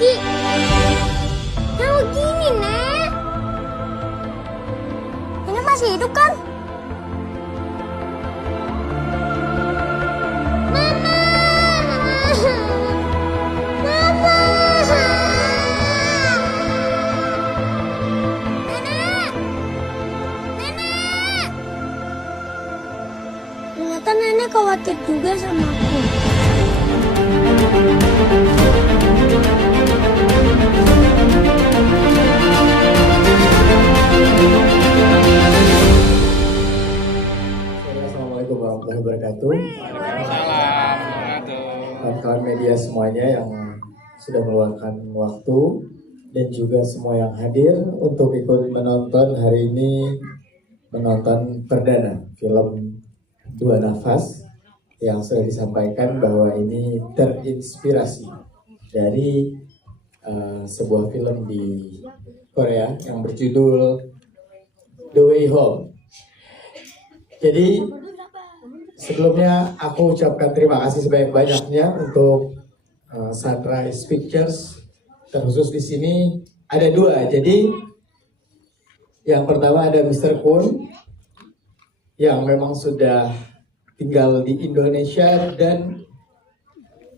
Ki. Jangan begini, Nek. Nenek masih hidup kan? Ternyata nenek khawatir juga sama aku. Assalamualaikum warahmatullahi wabarakatuh. Waalaikumsalam. Kawan-kawan media semuanya yang sudah meluangkan waktu dan juga semua yang hadir untuk ikut menonton hari ini, menonton perdana film Dua Nafas yang sudah disampaikan bahwa ini terinspirasi dari sebuah film di Korea yang berjudul The Way Home. Jadi sebelumnya aku ucapkan terima kasih sebanyak-banyaknya untuk Sunrise Pictures, terkhusus di sini ada dua. Jadi yang pertama ada Mr. Kun yang memang sudah tinggal di Indonesia dan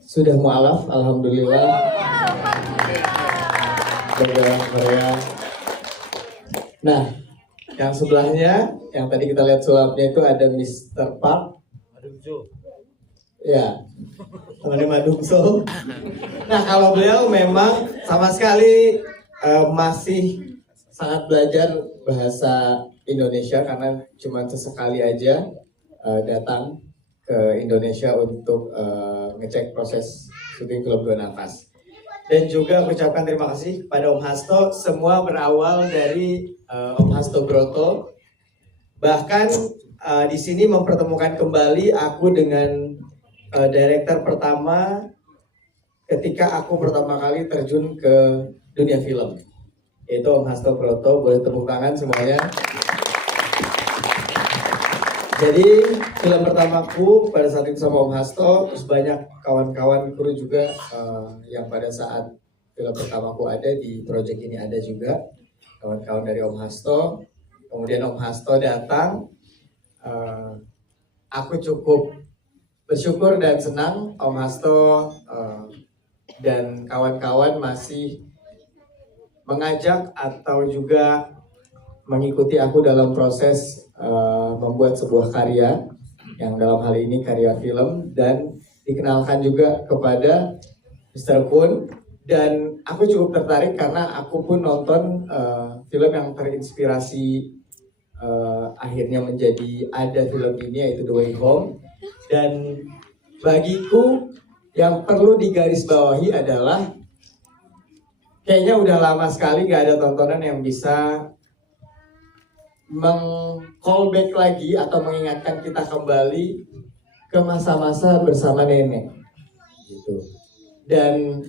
sudah mualaf, alhamdulillah. Dari Korea. Nah, yang sebelahnya, yang tadi kita lihat sulapnya itu ada Mr. Park. Ya, temannya Madungso. Nah, kalau beliau memang sama sekali masih sangat belajar bahasa Indonesia karena cuma sesekali aja datang ke Indonesia untuk ngecek proses syuting film Dua Nafas. Dan juga ucapkan terima kasih kepada Om Hasto. Semua berawal dari Om Hasto Broto. Bahkan di sini mempertemukan kembali aku dengan director pertama ketika aku pertama kali terjun ke dunia film, yaitu Om Hasto Broto. Boleh tepuk tangan semuanya. Jadi film pertamaku pada saat itu sama Om Hasto, terus banyak kawan-kawan kru juga yang pada saat film pertamaku ada di project ini ada juga kawan-kawan dari Om Hasto. Kemudian Om Hasto datang, aku cukup bersyukur dan senang Om Hasto dan kawan-kawan masih mengajak atau juga mengikuti aku dalam proses membuat sebuah karya yang dalam hal ini karya film, dan dikenalkan juga kepada Mr. Kun. Dan aku cukup tertarik karena aku pun nonton film yang terinspirasi akhirnya menjadi ada film ini, yaitu The Way Home. Dan bagiku yang perlu digarisbawahi adalah kayaknya udah lama sekali gak ada tontonan yang bisa meng-callback lagi atau mengingatkan kita kembali ke masa-masa bersama nenek gitu. Dan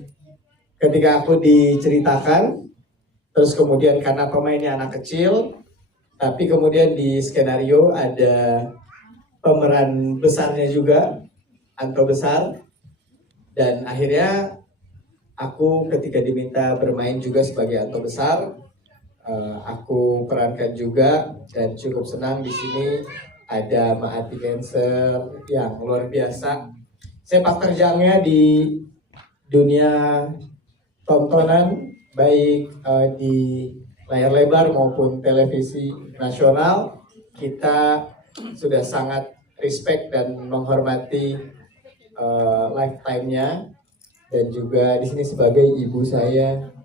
ketika aku diceritakan, terus kemudian karena pemainnya anak kecil, tapi kemudian di skenario ada pemeran besarnya juga, Anto besar, dan akhirnya aku ketika diminta bermain juga sebagai Anto besar, aku perankan juga, dan cukup senang di sini ada Mahati Cancer yang luar biasa. Sepak terjangnya di dunia tontonan baik di layar lebar maupun televisi nasional, kita sudah sangat respect dan menghormati lifetime-nya, dan juga di sini sebagai ibu saya.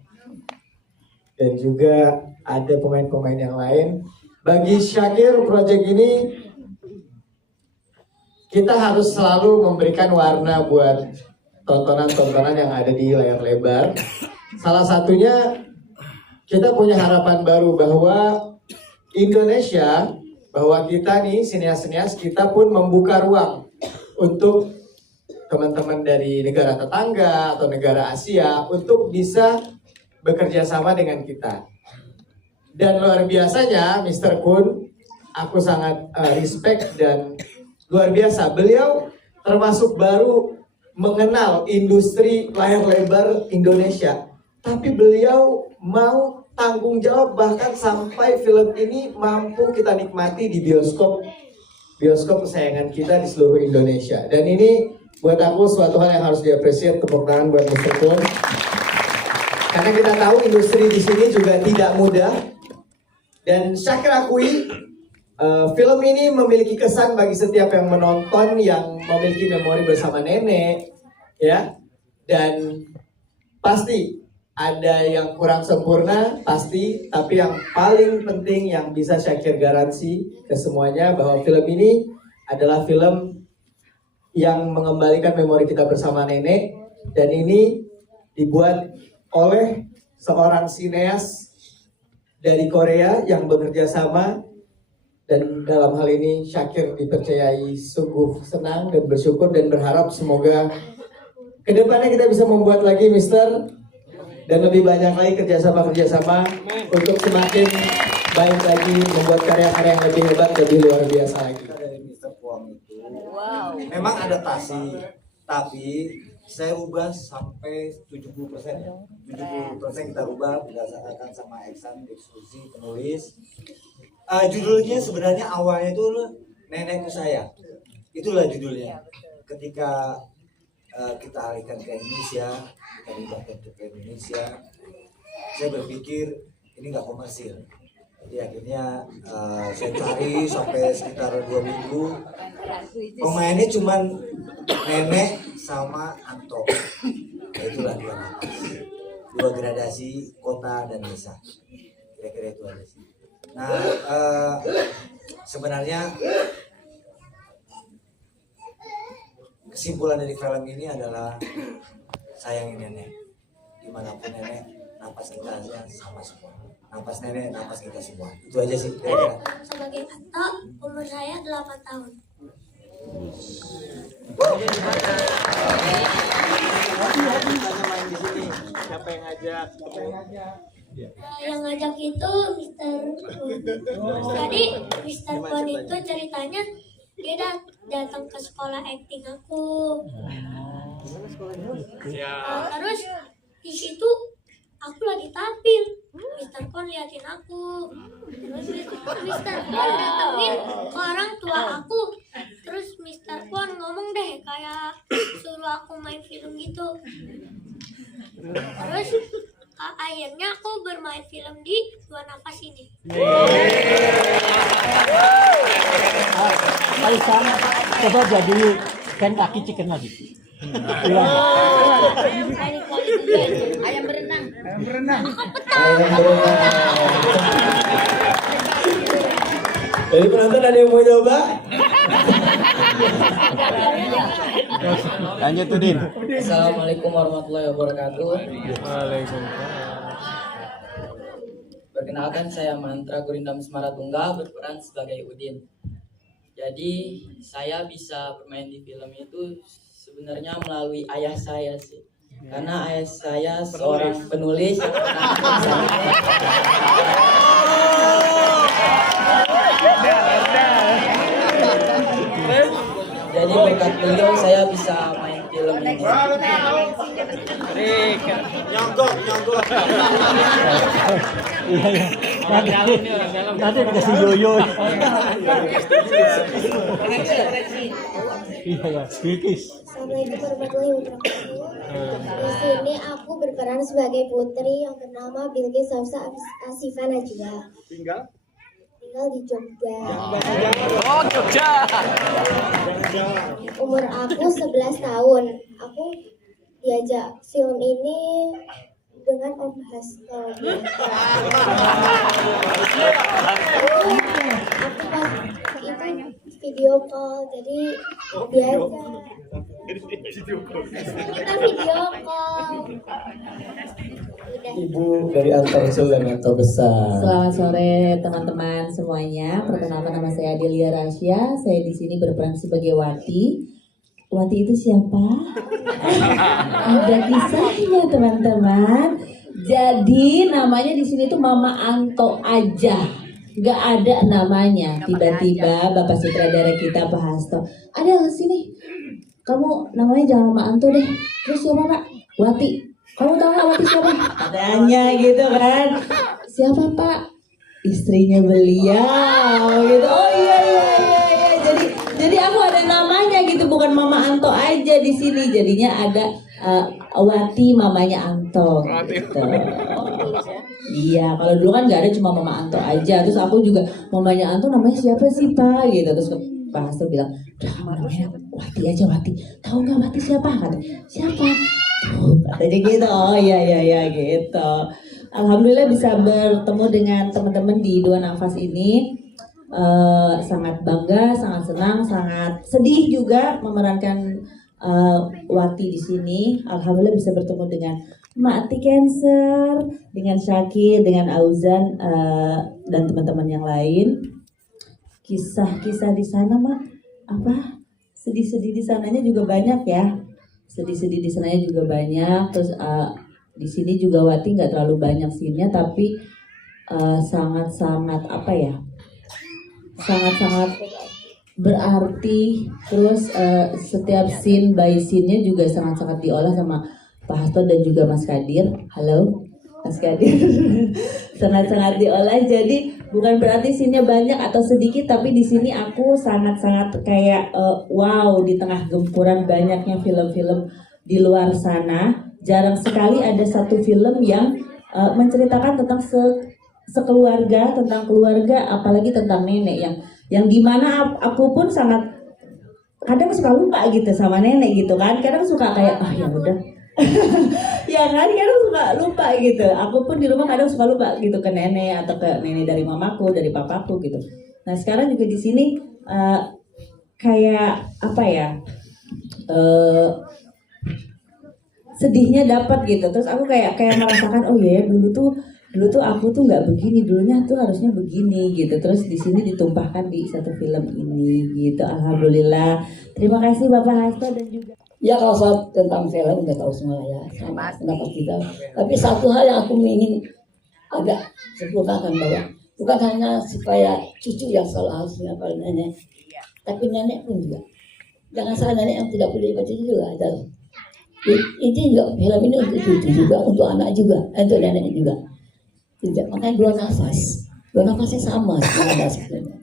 Dan juga ada pemain-pemain yang lain. Bagi Syakir, proyek ini kita harus selalu memberikan warna buat tontonan-tontonan yang ada di layar lebar. Salah satunya kita punya harapan baru bahwa Indonesia, bahwa kita nih sinias-sinias, kita pun membuka ruang untuk teman-teman dari negara tetangga atau negara Asia untuk bisa bekerja sama dengan kita. Dan luar biasanya Mr. Kun, aku sangat respect dan luar biasa. Beliau termasuk baru mengenal industri layar lebar Indonesia. tapi beliau mau tanggung jawab bahkan sampai film ini mampu kita nikmati di bioskop kesayangan kita di seluruh Indonesia. Dan ini buat aku suatu hal yang harus diapresiasi. Tepuk tangan buat Mr. Kwon. Karena kita tahu industri di sini juga tidak mudah. Dan Syakir akui film ini memiliki kesan bagi setiap yang menonton yang memiliki memori bersama nenek, ya. Dan pasti ada yang kurang sempurna, pasti. Tapi yang paling penting yang bisa Syakir garansi ke semuanya bahwa film ini adalah film yang mengembalikan memori kita bersama nenek. Dan ini dibuat oleh seorang sineas dari Korea yang bekerja sama. Dan dalam hal ini Syakir dipercayai, sungguh senang dan bersyukur dan berharap semoga kedepannya kita bisa membuat lagi Mister, dan lebih banyak lagi kerjasama untuk semakin baik lagi, membuat karya-karya yang lebih hebat, lebih luar biasa lagi. Dari Mr. Kwon itu memang adaptasi, tapi saya ubah sampai 70%. 70% kita ubah berdasarkan sama Eksan, diskusi, penulis. Judulnya sebenarnya awalnya itu Nenekku Saya. Itulah judulnya. Ketika kita alihkan ke Indonesia, kita ubahkan ke Indonesia, saya berpikir ini nggak komersil. Jadi akhirnya saya cari sampai sekitar 2 minggu. Pemainnya cuman nenek sama Anto. Itulah 2 napas, 2 gradasi kota dan desa. Kira-kira itu aja sih. Nah, sebenarnya kesimpulan dari film ini adalah sayangi nenek. Dimanapun nenek, napas kita sama semua. Napas nenek, napas kita semua. Itu aja sih kira-kira. Sebagai Anto, umur saya 8 tahun. Siapa yang ngajak? Yang ngajak itu Mr. Kwon. Jadi Mr. Kwon itu ceritanya dia datang ke sekolah acting aku. Terus di situ aku lagi tampil. Mr. Kwon liatin aku. Terus Mr. Kwon datangin ke orang tua aku. Terus Mr. Kwon ngomong deh kayak suruh aku main film gitu. Terus akhirnya aku bermain film di 2 Napas ini. Aisan, coba jadi kan kaki chicken lagi. Ayam berenang. Jadi penonton ada yang mau coba? Lanjut tuh Din. Assalamualaikum warahmatullahi wabarakatuh. Perkenalkan, saya Mantra Gurindam Semaratungga, berperan sebagai Udin. Jadi saya bisa bermain di film itu sebenarnya melalui ayah saya sih. Karena ayah saya seorang penulis. Jadi berkat beliau saya bisa main film ini. Nyonggok. Nanti dikasih yoyo. Iya, Bilkis. Assalamualaikum warahmatullahi wabarakatuh. Di sini aku berperan sebagai putri yang bernama Bilkis Hafsa Asifa Najwa. Tinggal di Jogja. Oh, Jogja. Umur aku 11 tahun. Aku diajak film ini dengan Om Hasto. Aku pas itu video call, jadi diajak. Kita video call. Udah. Ibu dari Anto Kecil dan Anto Besar. Selamat sore teman-teman semuanya. Perkenalkan, nama saya Delia Rasya. Saya di sini berperan sebagai Wati. Wati itu siapa? Ada kisahnya teman-teman. Jadi namanya di sini tuh Mama Anto aja. Gak ada namanya. Tiba-tiba Bapak Sutradara kita Pak Hasto, ada sini. Kamu namanya jangan Mama Anto deh. Terus siapa Pak? Wati. kamu tahu nggak Wati siapa? Katanya gitu kan. Siapa Pak? Istrinya beliau gitu. Oh iya. Jadi aku ada namanya gitu, bukan Mama Anto aja di sini. Jadinya ada Wati mamanya Anto gitu. Iya, kalau dulu kan nggak ada, cuma Mama Anto aja. Terus aku juga mamanya Anto namanya siapa sih Pak gitu. Terus Pak Hasto bilang, udah namanya Wati aja Wati. Tahu nggak Wati siapa? Kata siapa? Tuh, katanya gitu. Oh iya gitu. Alhamdulillah bisa bertemu dengan teman-teman di Dua Nafas ini. Sangat bangga, sangat senang, sangat sedih juga memerankan Wati di sini. Alhamdulillah bisa bertemu dengan Mak Ati Cancer, dengan Syakir, dengan Auzan dan teman-teman yang lain. Kisah-kisah di sana Mak, apa? Sedih-sedih di sananya juga banyak ya. Sedih-sedih di sananya juga banyak. Terus di sini juga Wati nggak terlalu banyak scene-nya, tapi sangat-sangat apa ya? Sangat-sangat berarti. Terus setiap scene by scene-nya juga sangat-sangat diolah sama Pak Hasto dan juga Mas Kadir. Halo Mas Kadir. Sangat-sangat diolah, jadi bukan berarti scene-nya banyak atau sedikit, tapi di sini aku sangat-sangat kayak wow, di tengah gempuran banyaknya film-film di luar sana, jarang sekali ada satu film yang menceritakan tentang sekeluarga, tentang keluarga, apalagi tentang nenek yang dimana aku pun sangat kadang suka lupa gitu sama nenek gitu kan. Kadang suka kayak ya udah ya kan, kadang suka lupa gitu. Aku pun di rumah kadang suka lupa gitu ke nenek atau ke nenek dari mamaku, dari papaku gitu. Nah sekarang juga di sini kayak apa ya, sedihnya dapat gitu. Terus aku kayak merasakan oh iya ya, dulu tuh aku tuh nggak begini, dulunya tuh harusnya begini gitu. Terus di sini ditumpahkan di satu film ini gitu. Alhamdulillah. Terima kasih Bapak Hasto dan juga. Ya kalau soal tentang film udah tahu semua ya, sama pendapat kita. Tapi satu hal yang aku ingin agak sempurnakan bahwa bukan hanya supaya cucu yang selalu harus menghafal nenek, tapi nenek pun juga. Jangan salah, nenek yang tidak boleh baca juga ada. Ini juga film ini untuk cucu juga, untuk anak juga, untuk nenek juga. Tidak, makanya dua nafasnya sama sebenarnya.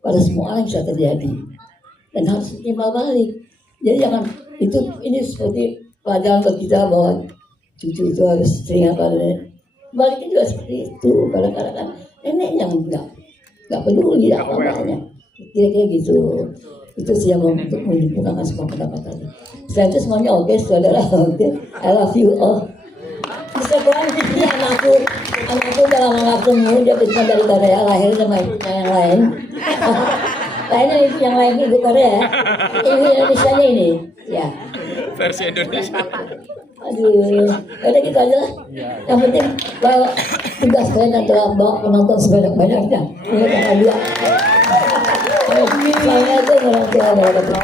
Pada semua orang bisa terjadi dan harus timbal balik. Jadi jangan ini seperti pelajaran buat kita bahwa cucu itu harus sering apa nenek. Baliknya juga seperti itu. Kadang-kadang kan nenek yang nggak peduli apa-apanya. Kira-kira gitu. Itu sih yang untuk menyempurnakan semua pendapat tadi. Selain itu semuanya oke, saudara. Oke, I love you all. Bisa kurang ini anakku udah lama nggak ketemu, dia bukan dari Korea, lahir sama ibunya yang lain. Lainnya ibu yang lain ibu Korea, ibu Indonesia-nya ini, ya. Versi Indonesia. Aduh, udah gitu aja lah. Yang penting bawa tugas kalian adalah bawa penonton sebanyak-banyaknya. Ini tanggal 2. Assalamualaikum warahmatullahi wabarakatuh.